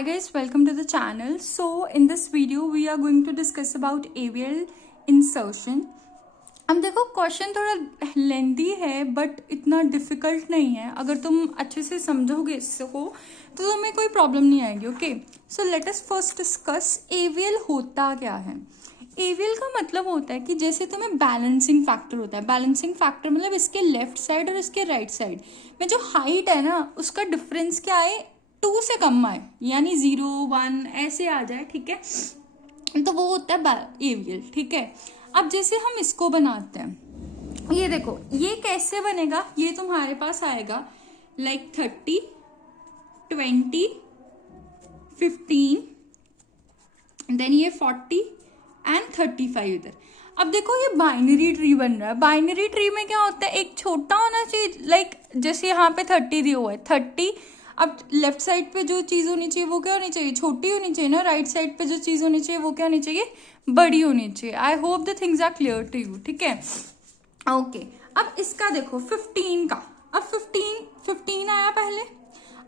Hi guys, welcome to the channel. So in this video we are going to discuss about AVL insertion. अब देखो question थोड़ा lengthy है but इतना difficult नहीं है. अगर तुम अच्छे से समझोगे इसको तो तुम्हें कोई प्रॉब्लम नहीं आएगी. Okay, so let us first discuss AVL होता क्या है. एवीएल का मतलब होता है कि जैसे तुम्हें बैलेंसिंग फैक्टर होता है. बैलेंसिंग फैक्टर मतलब इसके लेफ्ट साइड और इसके राइट साइड में जो हाइट है ना उसका डिफरेंस क्या है, 2 से कम आए, यानी 0 1 ऐसे आ जाए. ठीक है, तो वो होता है एवीएल. ठीक है, अब जैसे हम इसको बनाते हैं, ये देखो ये कैसे बनेगा. ये तुम्हारे पास आएगा लाइक 30 20 15 देन ये 40 एंड 35 इधर. अब देखो ये बाइनरी ट्री बन रहा है. बाइनरी ट्री में क्या होता है, एक छोटा होना चाहिए, लाइक जैसे यहाँ पे 30 दिया हुआ है 30. अब लेफ्ट साइड पे जो चीज होनी चाहिए वो क्या होनी चाहिए, छोटी होनी चाहिए ना. राइट साइड पे जो चीज होनी चाहिए वो क्या होनी चाहिए, बड़ी होनी चाहिए. I hope the things are clear to you. ठीक है, ओके. अब इसका देखो 15 का, अब 15 आया पहले.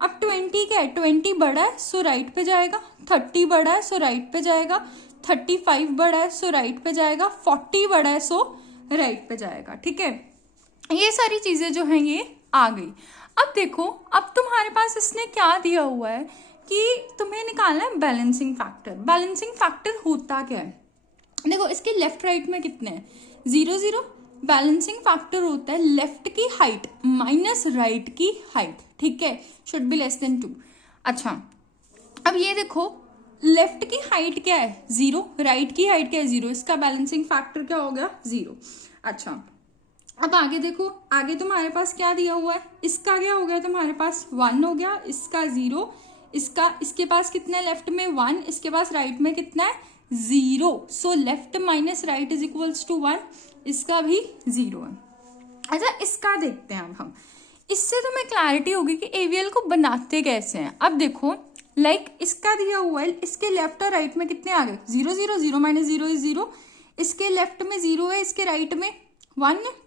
अब 20 क्या है, 20 बड़ा है सो राइट पे जाएगा. 30 बड़ा है सो राइट पे जाएगा. 35 बड़ा है सो राइट पे जाएगा. 40 बड़ा है सो राइट पे जाएगा. ठीक है, ये सारी चीजें जो हैं ये आ गई. अब देखो, अब तुम्हारे पास इसने क्या दिया हुआ है कि तुम्हें निकालना है बैलेंसिंग फैक्टर. बैलेंसिंग फैक्टर होता क्या है, देखो इसके लेफ्ट राइट में कितने हैं, 0 0. बैलेंसिंग फैक्टर होता है लेफ्ट की हाइट माइनस राइट की हाइट. ठीक है, शुड बी लेस देन 2. अच्छा, अब ये देखो लेफ्ट की हाइट क्या है 0, राइट की हाइट क्या है 0. इसका बैलेंसिंग फैक्टर क्या हो गया 0. अच्छा, अब आगे देखो, आगे तुम्हारे पास क्या दिया हुआ है, इसका क्या हो गया तुम्हारे पास 1 हो गया, इसका 0, इसके पास कितना है लेफ्ट में 1, इसके पास राइट में कितना है 0. So left minus right is equals to 1. इसका भी 0 है. अच्छा, इसका देखते हैं अब हम. इससे तुम्हें क्लैरिटी होगी कि एवीएल को बनाते कैसे हैं. अब देखो लाइक इसका दिया हुआ है, इसके लेफ्ट और राइट में कितने आ गए 0 0 0 माइनस 0 इज 0. इसके लेफ्ट में 0 है, इसके राइट में 1 है.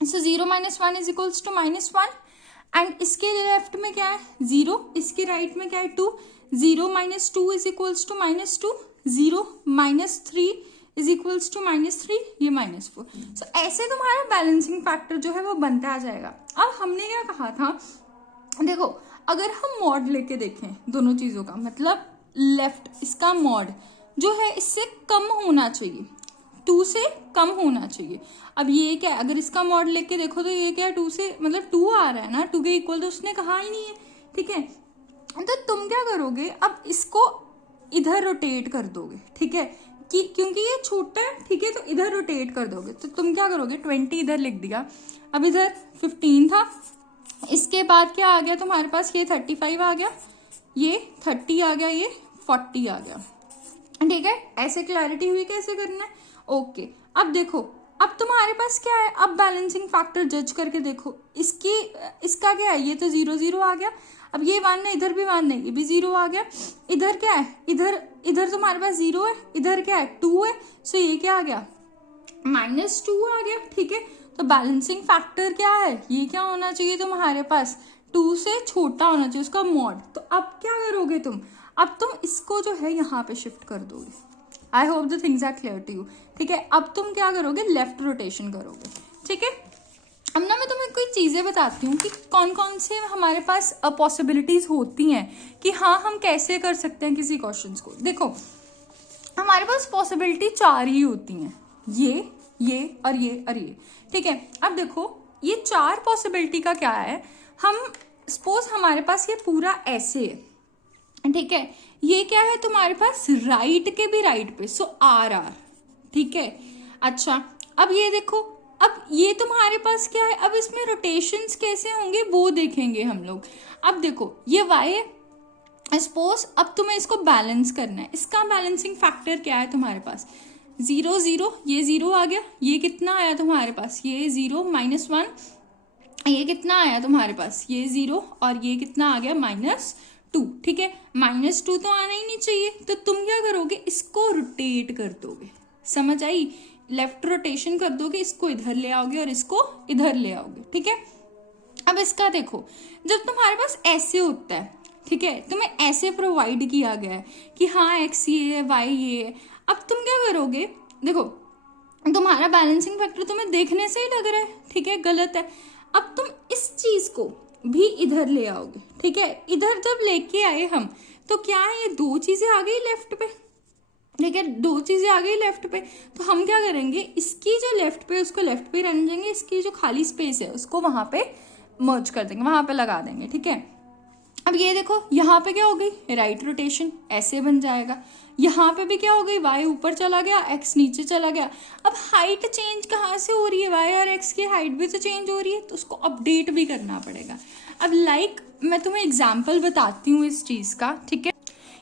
So 0 minus 1 is equals to -1. And इसके लेफ्ट में क्या है 0, इसके राइट में क्या है 2. 0 minus 2 is equals to -2. 0 minus 3 is equals to -3, ये -4. सो ऐसे तुम्हारा बैलेंसिंग फैक्टर जो है वो बनता आ जाएगा. अब हमने क्या कहा था, देखो अगर हम मॉड लेके देखें दोनों चीजों का, मतलब लेफ्ट इसका मॉड जो है इससे कम होना चाहिए, 2 से कम होना चाहिए. अब ये क्या है, अगर इसका मॉड लेके देखो तो ये क्या है 2 से, मतलब 2 आ रहा है ना, 2 के इक्वल तो उसने कहा ही नहीं है. ठीक है, तो तुम क्या करोगे, अब इसको इधर रोटेट कर दोगे. ठीक है, कि क्योंकि ये छोटा है. ठीक है, तो इधर रोटेट कर दोगे. तो तुम क्या करोगे, 20 इधर लिख दिया. अब इधर 15 था, इसके बाद क्या आ गया तुम्हारे पास, ये 35 आ गया, ये 30 आ गया, ये 40 आ गया. ठीक है, ऐसे क्लैरिटी हुई कैसे करना है. ओके, अब देखो, अब तुम्हारे पास क्या है, अब बैलेंसिंग फैक्टर जज करके देखो. इसका क्या है, ये तो 0 0 आ गया. अब ये 1 है, इधर भी 1 है, ये भी 0 आ गया. इधर क्या है, इधर तुम्हारे पास 0 है, इधर क्या है 2 है. सो ये क्या आ गया -2 आ गया. ठीक है, तो बैलेंसिंग फैक्टर क्या है, ये क्या होना चाहिए तुम्हारे पास 2 से छोटा होना चाहिए उसका मॉड. तो अब क्या करोगे तुम, अब तुम इसको जो है यहाँ पे शिफ्ट कर दोगे. I hope the things are clear to you. ठीक है, अब तुम क्या करोगे, लेफ्ट रोटेशन करोगे. ठीक है, अब ना मैं तुम्हें कोई चीजें बताती हूँ कि कौन कौन से हमारे पास पॉसिबिलिटीज होती हैं कि हाँ हम कैसे कर सकते हैं किसी क्वेश्चन को. देखो हमारे पास पॉसिबिलिटी 4 ही होती हैं, ये और ये और ये. ठीक है, अब देखो ये 4 पॉसिबिलिटी का क्या है, हम सपोज हमारे पास ये पूरा ऐसे है. ठीक है, ये क्या है तुम्हारे पास राइट के भी राइट पे, सो आर. ठीक है, अच्छा अब ये देखो, अब ये तुम्हारे पास क्या है, अब इसमें रोटेशंस कैसे होंगे वो देखेंगे हम लोग. अब देखो ये वाई है सपोज, अब तुम्हें इसको बैलेंस करना है. इसका बैलेंसिंग फैक्टर क्या है तुम्हारे पास 0 0, ये 0 आ गया. ये कितना आया तुम्हारे पास, ये 0 -1. ये कितना आया तुम्हारे पास, ये 0, और ये कितना आ गया -2. ठीक है, -2 तो आना ही नहीं चाहिए. तो तुम क्या करोगे, इसको रोटेट कर दोगे. समझ आई, लेफ्ट रोटेशन कर दोगे, इसको इधर ले आओगे और इसको इधर ले आओगे. ठीक है, अब इसका देखो, जब तुम्हारे पास ऐसे होता है ठीक है, तुम्हें ऐसे प्रोवाइड किया गया है कि हाँ एक्स ये है, वाई ये है। अब तुम क्या करोगे, देखो तुम्हारा बैलेंसिंग फैक्टर तुम्हें देखने से ही लग रहा है, ठीक है, गलत है। अब तुम इस चीज को भी इधर ले आओगे, ठीक है। इधर जब लेके आए हम, तो क्या है, ये दो चीजें आ गई लेफ्ट पे, ठीक है, दो चीजें आ गई लेफ्ट पे। तो हम क्या करेंगे, इसकी जो लेफ्ट पे उसको लेफ्ट पे रहने देंगे, इसकी जो खाली स्पेस है उसको वहां पे मर्ज कर देंगे, वहां पे लगा देंगे, ठीक है। अब ये देखो यहाँ पे क्या हो गई, राइट रोटेशन, ऐसे बन जाएगा। यहाँ पे भी क्या हो गई, वाई ऊपर चला गया, एक्स नीचे चला गया। अब हाइट चेंज कहाँ से हो रही है, वाई और एक्स की हाइट भी तो चेंज हो रही है, तो उसको अपडेट भी करना पड़ेगा। अब मैं तुम्हें एग्जाम्पल बताती हूँ इस चीज का, ठीक है।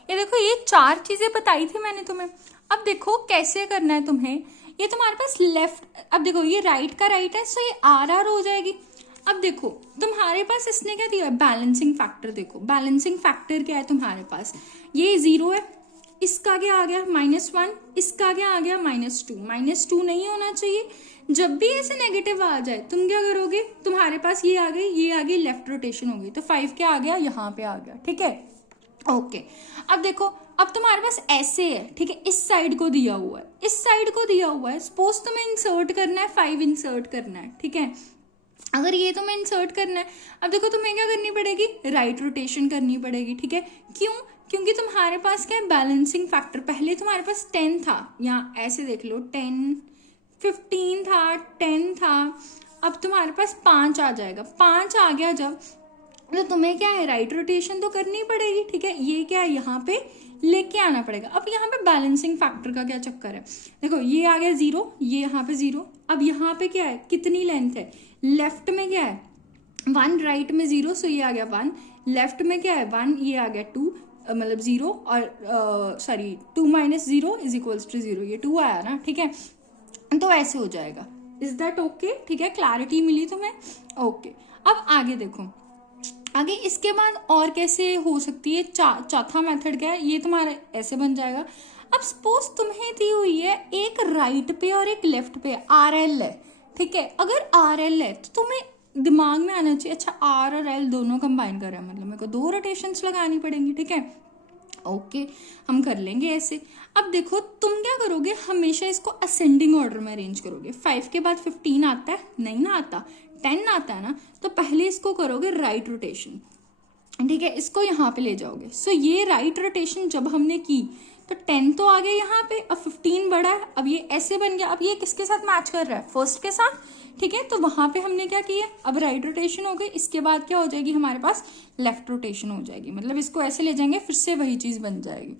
ये देखो, ये 4 चीजें बताई थी मैंने तुम्हें। अब देखो कैसे करना है तुम्हें, ये तुम्हारे पास लेफ्ट, अब देखो ये राइट का राइट है, सो ये आर हो जाएगी। अब देखो तुम्हारे पास इसने क्या दिया, बैलेंसिंग फैक्टर। देखो बैलेंसिंग फैक्टर क्या है तुम्हारे पास, ये 0 है, इसका क्या आ गया -1, इसका क्या आ गया -2। -2 नहीं होना चाहिए। जब भी ऐसे नेगेटिव आ जाए तुम क्या करोगे, तुम्हारे पास ये आ गई, ये आ गई, लेफ्ट रोटेशन हो गई, तो 5 क्या आ गया, यहाँ पे आ गया, ठीक है, ओके। अब देखो, अब तुम्हारे पास ऐसे है, ठीक है, इस साइड को दिया हुआ है, इस साइड को दिया हुआ है। सपोज तुम्हें इंसर्ट करना है, 5 इंसर्ट करना है, ठीक है। अगर ये तुम्हें इंसर्ट करना है, अब देखो तुम्हें क्या करनी पड़ेगी, राइट रोटेशन करनी पड़ेगी, ठीक है। क्यों, क्योंकि तुम्हारे पास क्या है, बैलेंसिंग फैक्टर। पहले तुम्हारे पास 10 था, यहाँ ऐसे देख लो, 10, 15 था, 10 था, अब तुम्हारे पास 5 आ जाएगा। 5 आ गया जब, तो तुम्हें क्या है, राइट रोटेशन तो करनी पड़ेगी, ठीक है। ये क्या है, यहाँ पे लेके आना पड़ेगा। अब यहाँ पे बैलेंसिंग फैक्टर का क्या चक्कर है, देखो ये आ गया 0, ये यहाँ पे 0। अब यहाँ पे क्या है, कितनी लेंथ है, लेफ्ट में क्या है 1, राइट में 0, सो ये आ गया 1। लेफ्ट में क्या है 1, ये आ गया 2, मतलब 0, और सॉरी 2 - 0 = 0, ये 2 आया ना, ठीक है। तो ऐसे हो जाएगा। इज दैट ओके, ठीक है, क्लैरिटी मिली तुम्हें, ओके। अब आगे देखो, आगे इसके बाद और कैसे हो सकती है, चौथा मेथड क्या है, ये तुम्हारा ऐसे बन जाएगा। अब सपोज तुम्हें दी हुई है एक राइट पे और एक लेफ्ट पे, RL है, ठीक है। अगर RL है तो तुम्हें दिमाग में आना चाहिए, अच्छा R और L दोनों कंबाइन कर रहे हैं, मतलब मेरे को 2 रोटेशंस लगानी पड़ेंगी, ठीक है, ओके। हम कर लेंगे ऐसे। अब देखो तुम क्या करोगे, हमेशा इसको असेंडिंग ऑर्डर में अरेंज करोगे। 5 के बाद 15 आता है, नहीं ना आता, 10 आता है ना, तो पहले इसको करोगे राइट रोटेशन, ठीक है, इसको यहाँ पे ले जाओगे। सो ये राइट रोटेशन जब हमने की तो 10 तो आ गया यहाँ पे, अब 15 बड़ा है, अब ये ऐसे बन गया। अब ये किसके साथ मैच कर रहा है, फर्स्ट के साथ, ठीक है। तो वहां पे हमने क्या किया, अब राइट रोटेशन हो गई, इसके बाद क्या हो जाएगी, हमारे पास लेफ्ट रोटेशन हो जाएगी, मतलब इसको ऐसे ले जाएंगे, फिर से वही चीज बन जाएगी,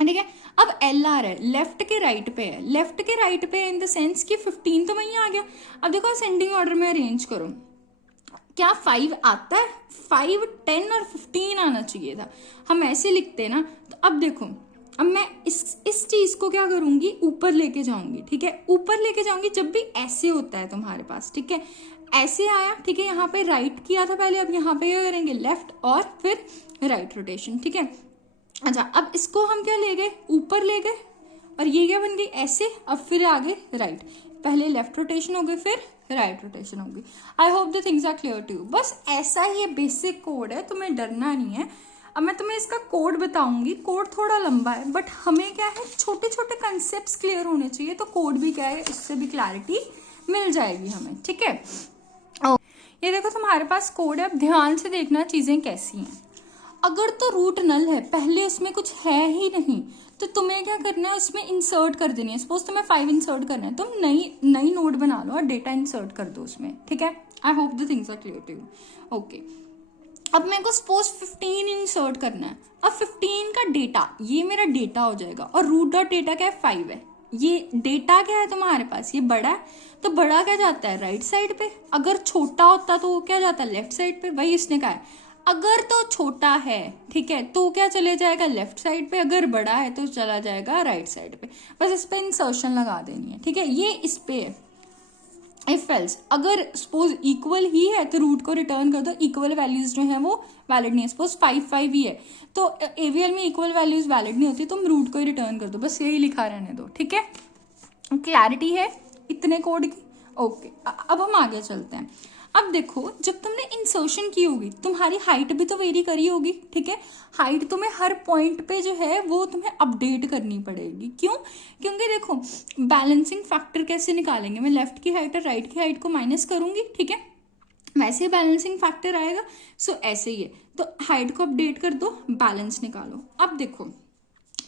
ठीक है। अब LR है, लेफ्ट के राइट पे है, लेफ्ट के राइट पे इन द सेंस कि 15 तो वहीं आ गया। अब देखो असेंडिंग ऑर्डर में अरेंज करो, क्या 5 आता है, 5, 10 और 15 आना चाहिए था, हम ऐसे लिखते हैं ना। तो अब देखो, अब मैं इस चीज को क्या करूंगी, ऊपर लेके जाऊंगी, ठीक है, ऊपर लेके जाऊंगी। जब भी ऐसे होता है तुम्हारे पास, ठीक है, ऐसे आया, ठीक है, यहाँ पे राइट किया था पहले, अब यहाँ पे क्या करेंगे, लेफ्ट और फिर राइट रोटेशन, ठीक है। अच्छा, अब इसको हम क्या ले गए, ऊपर ले गए, और ये क्या बन गई, ऐसे। अब फिर आगे राइट, पहले लेफ्ट रोटेशन हो गई, फिर राइट रोटेशन होगी। I hope the things are clear to you. बस ऐसा ही ये बेसिक कोड है, तुम्हें डरना नहीं है। अब मैं तुम्हें इसका कोड बताऊंगी, कोड थोड़ा लंबा है, बट हमें क्या है, छोटे छोटे कंसेप्ट क्लियर होने चाहिए, तो कोड भी क्या है, इससे भी क्लैरिटी मिल जाएगी हमें, ठीक है। ये देखो तुम्हारे पास कोड है, अब ध्यान से देखना चीजें कैसी हैं। अगर तो रूट नल है, पहले उसमें कुछ है ही नहीं, तो तुम्हें क्या करना है, उसमें इंसर्ट कर देनी है। सपोज तुम्हें 5 इंसर्ट करना है, तुम नई नोड बना लो और डेटा इंसर्ट कर दो उसमें, ठीक है। I hope the things are clear to you, okay. अब मेरे को सपोज 15 इंसर्ट करना है। अब 15 का डेटा, ये मेरा डेटा हो जाएगा, और रूट डॉट डेटा क्या है, 5 है। ये डेटा क्या है तुम्हारे पास, ये बड़ा है, तो बड़ा क्या जाता है राइट साइड पे। अगर छोटा होता तो वो क्या जाता है लेफ्ट साइड पे, वही इसने कहा है। अगर तो छोटा है, ठीक है, तो क्या चले जाएगा लेफ्ट साइड पे, अगर बड़ा है तो चला जाएगा राइट साइड पे। बस इस पे इंसर्शन लगा देनी है, ठीक है। ये इस पे है। इफ एल्स, अगर सपोज इक्वल ही है तो रूट को रिटर्न कर दो, इक्वल वैल्यूज जो है वो वैलिड नहीं है। सपोज 5 ही है तो एवीएल में इक्वल वैल्यूज वैलिड नहीं होती, तुम रूट को ही रिटर्न कर दो, बस यही लिखा रहने दो, ठीक है। क्लैरिटी है इतने कोड की, ओके। अब हम आगे चलते हैं। अब देखो जब तुमने इंसर्शन की होगी तुम्हारी हाइट भी तो वेरी करी होगी, ठीक है। हाइट तुम्हें हर पॉइंट पे जो है वो तुम्हें अपडेट करनी पड़ेगी। क्यों? क्योंकि देखो बैलेंसिंग फैक्टर कैसे निकालेंगे, मैं लेफ्ट की हाइट और राइट की हाइट को माइनस करूंगी, ठीक है, वैसे बैलेंसिंग फैक्टर आएगा। सो ऐसे ही है, तो हाइट को अपडेट कर दो, बैलेंस निकालो। अब देखो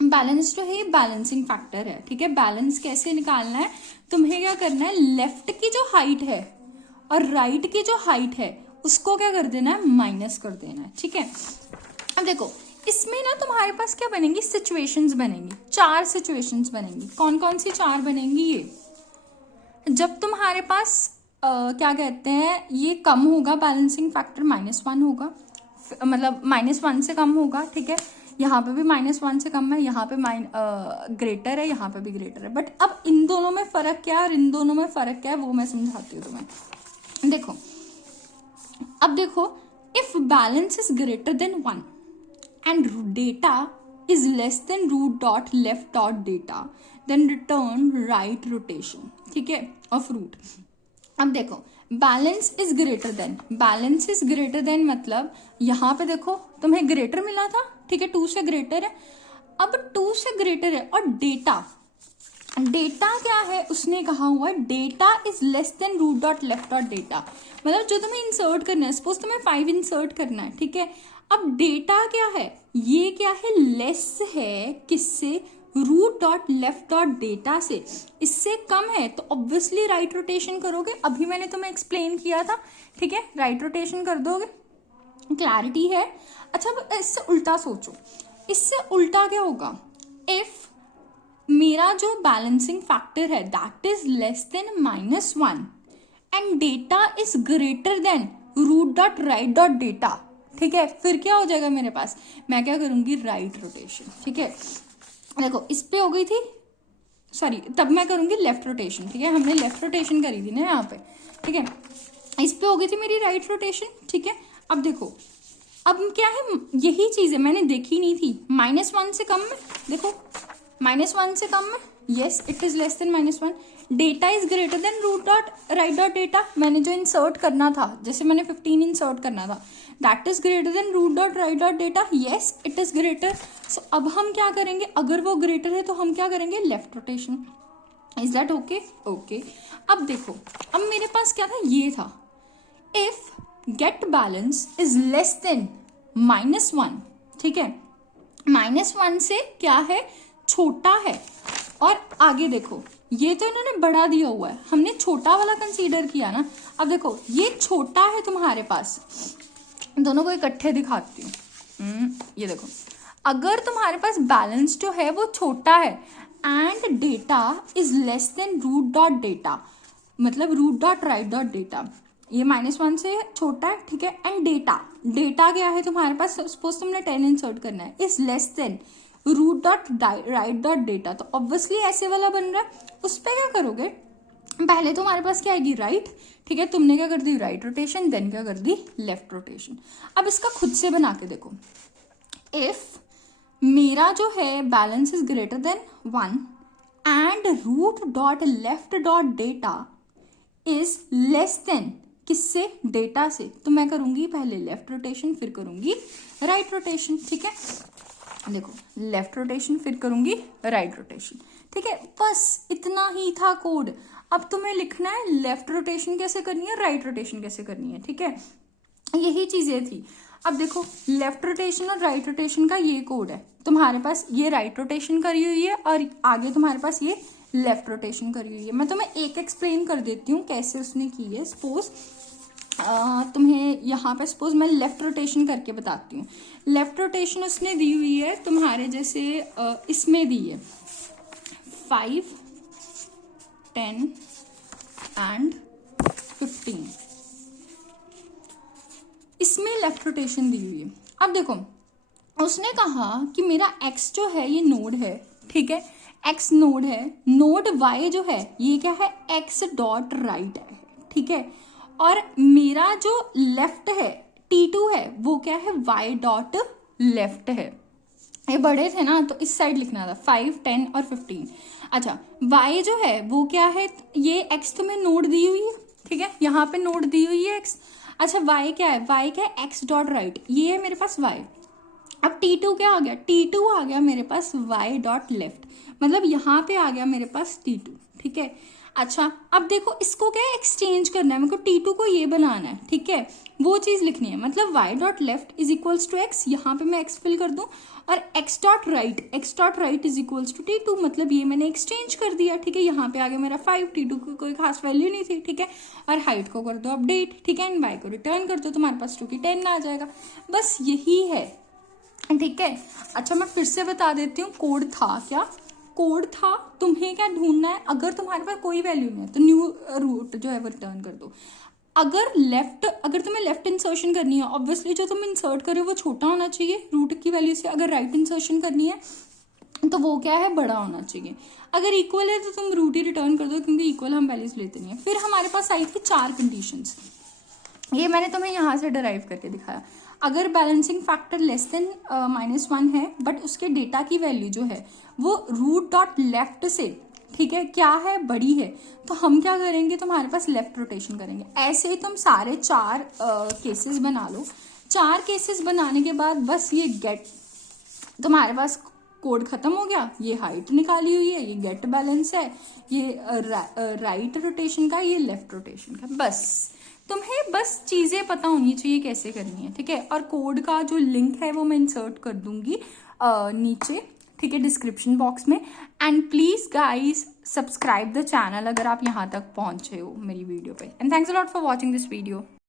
बैलेंस जो है ये बैलेंसिंग फैक्टर है, ठीक है। बैलेंस कैसे निकालना है, तुम्हें क्या करना है, लेफ्ट की जो हाइट है और राइट की जो हाइट है उसको क्या कर देना है, माइनस कर देना है, ठीक है। अब देखो इसमें ना तुम्हारे पास क्या बनेंगी, सिचुएशंस बनेंगी, 4 सिचुएशंस बनेंगी। कौन कौन सी 4 बनेंगी, ये जब तुम्हारे पास क्या कहते हैं ये कम होगा, बैलेंसिंग फैक्टर -1 होगा, मतलब -1 से कम होगा, ठीक है। यहाँ पे भी -1 से कम है, यहाँ पे ग्रेटर है, यहाँ पे भी ग्रेटर है। बट अब इन दोनों में फर्क क्या है और इन दोनों में फर्क क्या है वो मैं समझाती हूँ तुम्हें। देखो अब देखो, if balance is greater than 1 and data is less than root dot left dot data then return right rotation, ठीक है, ऑफ रूट। अब देखो बैलेंस इज ग्रेटर देन मतलब यहाँ पे देखो तुम्हें ग्रेटर मिला था, ठीक है, 2 से ग्रेटर है। अब 2 से ग्रेटर है और डेटा क्या है, उसने कहा हुआ है data is less than root dot left dot data, मतलब जो तुम्हें इंसर्ट करना है, सपोज तुम्हें 5 इंसर्ट करना है, ठीक है। अब डेटा क्या है, ये क्या है, लेस है किससे, root dot left dot data से, इससे कम है तो ऑब्वियसली राइट रोटेशन करोगे। अभी मैंने तुम्हें एक्सप्लेन किया था, ठीक है, राइट रोटेशन कर दोगे, क्लैरिटी है। अच्छा अब इससे उल्टा सोचो, इससे उल्टा क्या होगा, इफ मेरा जो बैलेंसिंग फैक्टर है that is less than -1 and data is greater than root dot right dot data, ठीक है, फिर क्या हो जाएगा मेरे पास, मैं क्या करूंगी, राइट रोटेशन, ठीक है। देखो इस पे हो गई थी, सॉरी तब मैं करूंगी लेफ्ट रोटेशन, ठीक है, हमने लेफ्ट रोटेशन करी थी ना यहाँ पे, ठीक है, इस पे हो गई थी मेरी राइट रोटेशन, ठीक है। अब देखो अब क्या है, यही चीज है मैंने देखी नहीं थी, -1 से कम में, देखो -1 से कम में, yes it is less than -1, data is greater than root dot right dot data, मैंने जो इंसर्ट करना था, जैसे मैंने 15 इंसर्ट करना था, that is greater than root dot right dot data, yes it is greater. So अब हम क्या करेंगे, अगर वो ग्रेटर है तो हम क्या करेंगे, left rotation. Is that okay? Okay. अब देखो अब मेरे पास क्या था, ये था, if get balance is less than -1, ठीक है, -1 से क्या है, छोटा है। और आगे देखो ये तो इन्होंने बड़ा दिया हुआ है, हमने छोटा वाला कंसीडर किया ना। अब देखो ये छोटा है तुम्हारे पास, दोनों को इकट्ठे दिखाती हूँ, ये देखो अगर तुम्हारे पास बैलेंस जो है वो छोटा है and data is less than root dot data, मतलब root dot right dot data, ये -1 से छोटा है, ठीक है, एंड डेटा क्या है तुम्हारे पास, सपोज तुमने 10 इंसर्ट करना है, is less than root dot right dot data, तो ऑब्वियसली ऐसे वाला बन रहा है। उस पर क्या करोगे, पहले तुम्हारे पास क्या आएगी, राइट, ठीक है, तुमने क्या कर दी, राइट रोटेशन, देन क्या कर दी, लेफ्ट रोटेशन। अब इसका खुद से बना के देखो, इफ मेरा जो है balance is greater than 1 and root dot left dot data is less than किससे, डेटा से, तो मैं करूंगी पहले लेफ्ट रोटेशन फिर करूंगी राइट रोटेशन, ठीक है। देखो लेफ्ट रोटेशन फिर करूंगी राइट रोटेशन, ठीक है, बस इतना ही था कोड। अब तुम्हें लिखना है लेफ्ट रोटेशन कैसे करनी है, राइट रोटेशन कैसे करनी है, ठीक है, यही चीजें थी। अब देखो लेफ्ट रोटेशन और राइट रोटेशन का ये कोड है, तुम्हारे पास ये राइट रोटेशन करी हुई है और आगे तुम्हारे पास ये लेफ्ट रोटेशन करी हुई है। मैं तुम्हें एक एक्सप्लेन कर देती हूँ कैसे उसने की है। सपोज तुम्हें यहाँ पे सपोज मैं लेफ्ट रोटेशन करके बताती हूँ। लेफ्ट रोटेशन उसने दी हुई है तुम्हारे जैसे इसमें दी है 5, 10 एंड 15, इसमें लेफ्ट रोटेशन दी हुई है। अब देखो उसने कहा कि मेरा x जो है ये नोड है, ठीक है, x नोड है, नोड y जो है ये क्या है, x डॉट राइट है, ठीक है, और मेरा जो लेफ्ट है T2 है वो क्या है, y डॉट लेफ्ट है। ये बड़े थे ना तो इस साइड लिखना था 5, 10 और 15। अच्छा y जो है वो क्या है, ये x तुम्हें नोड दी हुई है, ठीक है, यहाँ पे नोट दी हुई है x। अच्छा y क्या है, y क्या है, x डॉट राइट, ये है मेरे पास y। अब T2 क्या आ गया, T2 आ गया मेरे पास y डॉट लेफ्ट, मतलब यहाँ पे आ गया मेरे पास T2, ठीक है। अच्छा अब देखो इसको क्या है, एक्सचेंज करना है मेरे को, T2 को ये बनाना है, ठीक है, वो चीज लिखनी है, मतलब y dot left is equals to x, यहाँ पे मैं x फिल कर दूं, और x dot right is equals to T2, मतलब ये मैंने एक्सचेंज कर दिया, ठीक है। यहाँ पे आगे मेरा 5, T2 की कोई खास वैल्यू नहीं थी, ठीक है, और हाइट को कर दो अपडेट, ठीक है, एंड y को रिटर्न कर दो, तुम्हारे पास 2 की 10 आ जाएगा, बस यही है, ठीक है। अच्छा मैं फिर से बता देती हूँ, कोड था क्या, कोड था तुम्हें क्या ढूंढना है, अगर तुम्हारे पास कोई वैल्यू नहीं है तो न्यू रूट जो है वो रिटर्न कर दो। अगर तुम्हें लेफ्ट इंसर्शन करनी है, ऑब्वियसली जो तुम इंसर्ट कर रहे हो वो छोटा होना चाहिए रूट की वैल्यू से, अगर राइट इंसर्शन करनी है तो वो क्या है, बड़ा होना चाहिए। अगर इक्वल है तो तुम रूट ही रिटर्न कर दो, क्योंकि इक्वल हम वैल्यूज लेते नहीं है। फिर हमारे पास आई थी 4 कंडीशंस, ये मैंने तुम्हें यहाँ से डराइव करके दिखाया। अगर बैलेंसिंग फैक्टर लेस देन -1 है बट उसके डेटा की वैल्यू जो है वो रूट डॉट लेफ्ट से, ठीक है, क्या है, बड़ी है, तो हम क्या करेंगे, तुम्हारे पास लेफ्ट रोटेशन करेंगे। ऐसे ही तुम सारे 4 केसेस बना लो। 4 केसेस बनाने के बाद बस ये गेट, तुम्हारे पास कोड खत्म हो गया, ये हाइट निकाली हुई है, ये गेट बैलेंस है, ये राइट रोटेशन का, ये लेफ्ट रोटेशन का, बस तुम्हें बस चीजें पता होनी चाहिए कैसे करनी है, ठीक है। और कोड का जो लिंक है वो मैं इंसर्ट कर दूंगी नीचे, ठीक है, डिस्क्रिप्शन बॉक्स में। And please guys subscribe the channel अगर आप यहाँ तक पहुंचे हो मेरी वीडियो पे, and thanks a lot for watching this video.